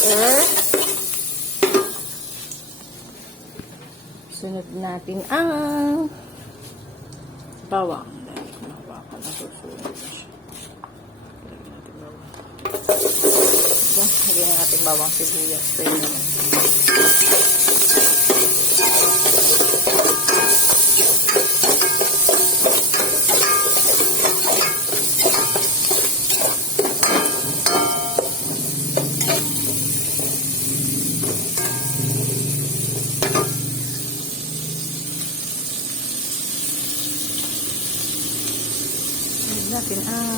butter. Sunod natin ang bawang. Dahil kumahawakan na susunod na siya. Lagyan na natin bawang sibuyas. Pwede naman. Natin ang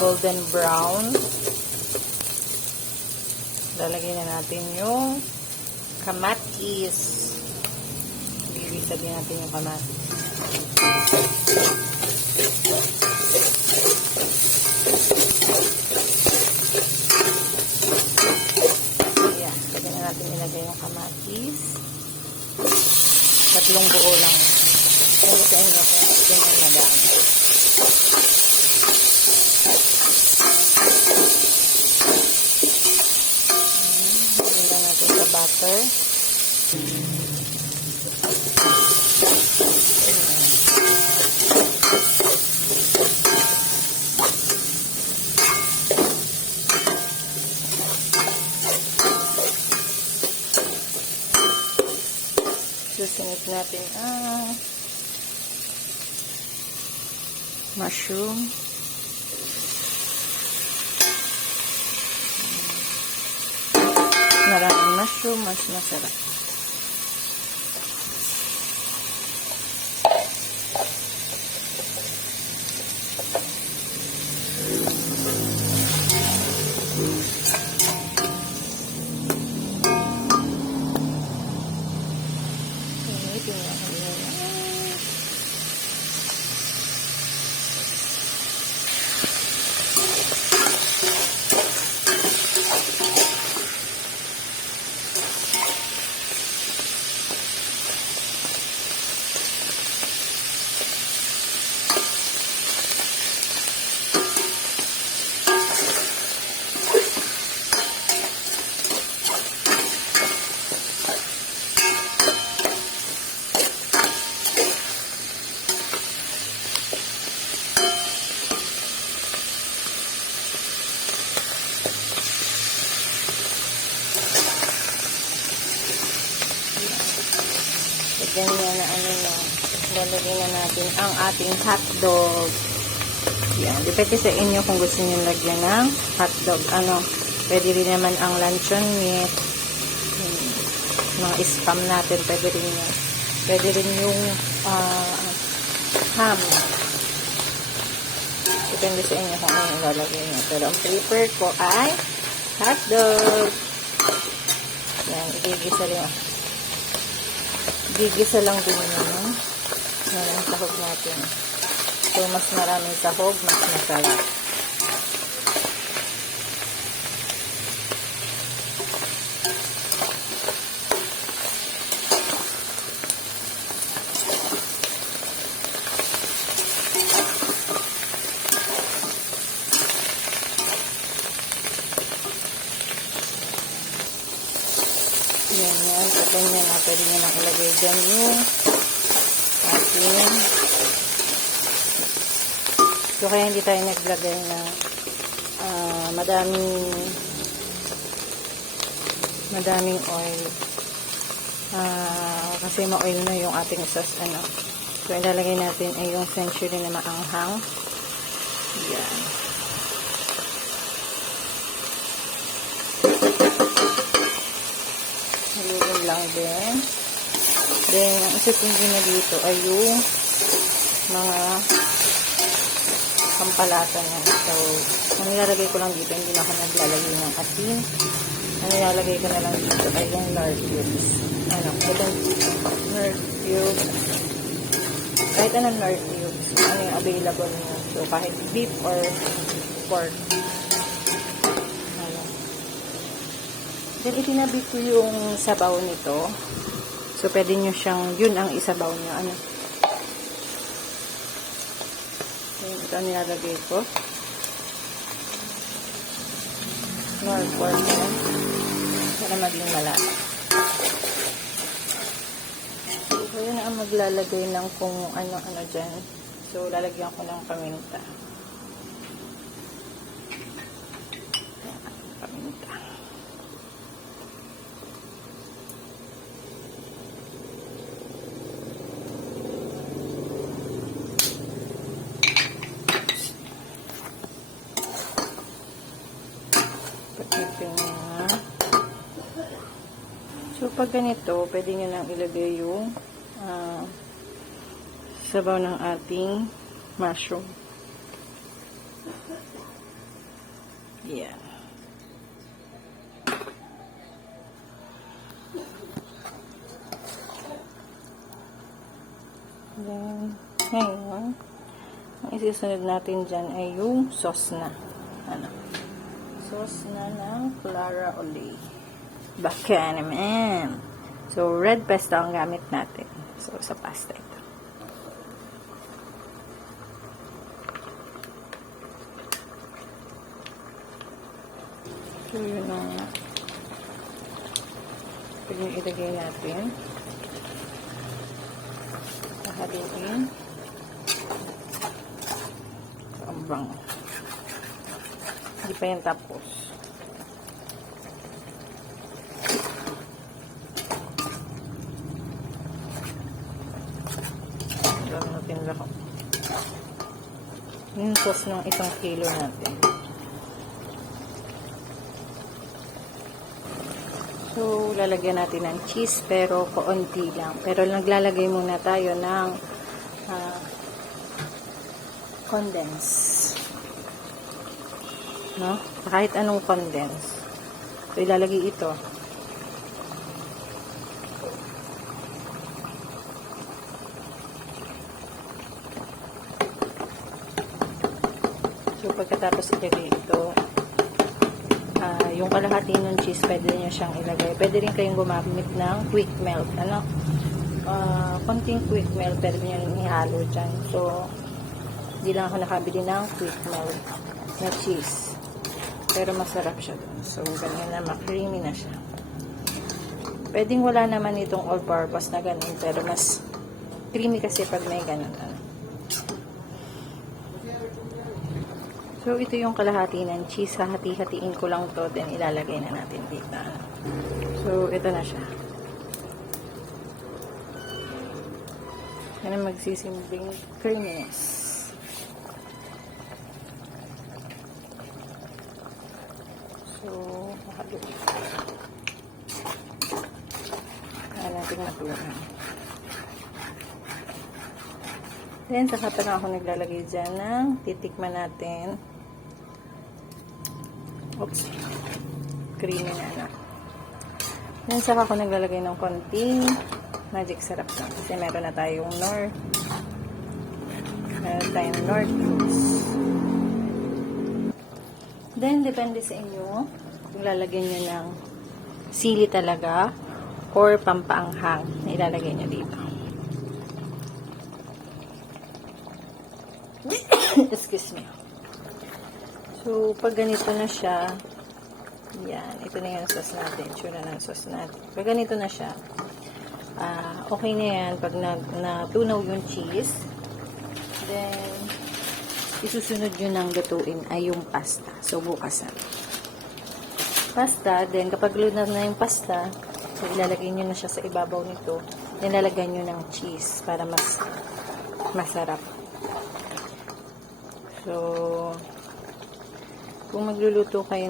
golden brown. Lalagyan na natin yung kamatis. Gigisa din natin yung kamatis. Ayan. Pwede na natin ilagay yung kamatis. 3 buo lang. Kaya sa inyo kaya ito na madami. Butter. Susunod natin ang mushroom. Maraming mushroom, mas masarap. Ganyan na lalagyan na natin ang ating hotdog. Yan. Depende sa inyo kung gusto niyo lagyan ng hotdog. Pwede rin naman ang luncheon meat. Mga spam natin, pwede rin yan. Pwede rin yung ham. Depende sa inyo kung ano ilalagay niyo. Pero ang prefer ko ay hotdog. Yan. Igigisa rin. Gigisa lang din yun. Ang sahog natin. So, mas maraming sahog, mas masarap. Yan. So, ganyan na. Pwede nyo nang ilagay dyan yung ating. So, kaya hindi tayo naglagay ng madaming oil. Kasi ma-oil na yung ating sauce, ano. So, ilalagay natin ay yung century na maanghang. Yan. Haluin lang din. Then, ang isa kong na dito ay yung mga pampalasa niya. So, ang nilalagay ko lang dito, hindi na ako naglalagay ng asin. Ang nilalagay ko na lang dito ay yung lard cubes. Itong lard cubes. Kahit anong lard cubes, ano yung available nyo. So, kahit beef or pork. Then, itinabi ko yung sabaw nito. So, pwede nyo siyang, yun ang isabaw nyo. Ito ang nilalagay ko. Nor pork yan. Para maging malata. So, yun ang maglalagay ng kung ano-ano dyan. So, lalagyan ko ng paminta. Paminta. So, pag ganito, pwede nyo nang ilagay yung sabaw ng ating mushroom. Yeah. Then, ngayon, ang isisunod natin dyan ay yung sauce na. Sauce na ng Clara Olay. Baka naman. So, red pesto ang gamit natin. So, sa pasta ito. So, yun ang pwede ilagay natin. Haluin. So, ang bango. Hindi pa yan tapos. Yung sauce ng 1 kilo natin. So, lalagyan natin ng cheese pero kaunti lang. Pero naglalagay muna tayo ng condense. No? Kahit anong condense. So, ilalagay ito. So, pagkatapos ilagay ito, yung kalahati ng cheese, pwede nyo siyang ilagay. Pwede rin kayong gumamit ng quick melt. Konting quick melt, pwede nyo ihalo dyan. So, hindi lang ako nakabili ng quick melt na cheese. Pero masarap siya dun. So, ganyan na, creamy na siya. Pwedeng wala naman itong all-purpose na ganun, pero mas creamy kasi pag may ganun. So, ito yung kalahati ng cheese. Hati-hatiin ko lang to, then ilalagay na natin dito. So, ito na siya. Yan ang magsisilbing creaminess. So, makaluin. Kaya natin matunan. Then, saka pa na ako naglalagay dyan ng titikman natin. Oops. Creamy na. Then, saka ako naglalagay ng konting magic syrup lang. Kasi meron na tayong Nor cubes. Then, depende sa inyo kung lalagyan nyo ng sili talaga or pampaanghang na ilalagay nyo dito. Excuse me. So, pag ganito na siya, yan, ito na yung sauce natin, tsura ng sauce natin. Pag ganito na siya, okay na yan pag natunaw yung cheese. Then, isusunod nyo ng lutuin ay yung pasta. So, bukas na. Pasta, then kapag lunar na yung pasta, so ilalagay nyo na siya sa ibabaw nito. Then, lalagyan nyo ng cheese para mas masarap. So, kung magluluto kayo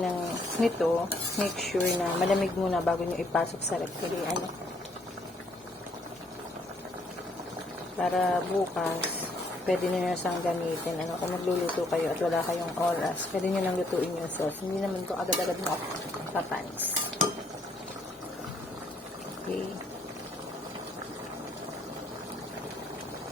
nito, make sure na malamig muna bago nyo ipasok sa refrigerator. Para bukas, pwede nyo na siyang gamitin. Kung magluluto kayo at wala kayong oras, pwede nyo nang lutuin yung sauce. Hindi naman ito agad-agad mo papanis. Okay.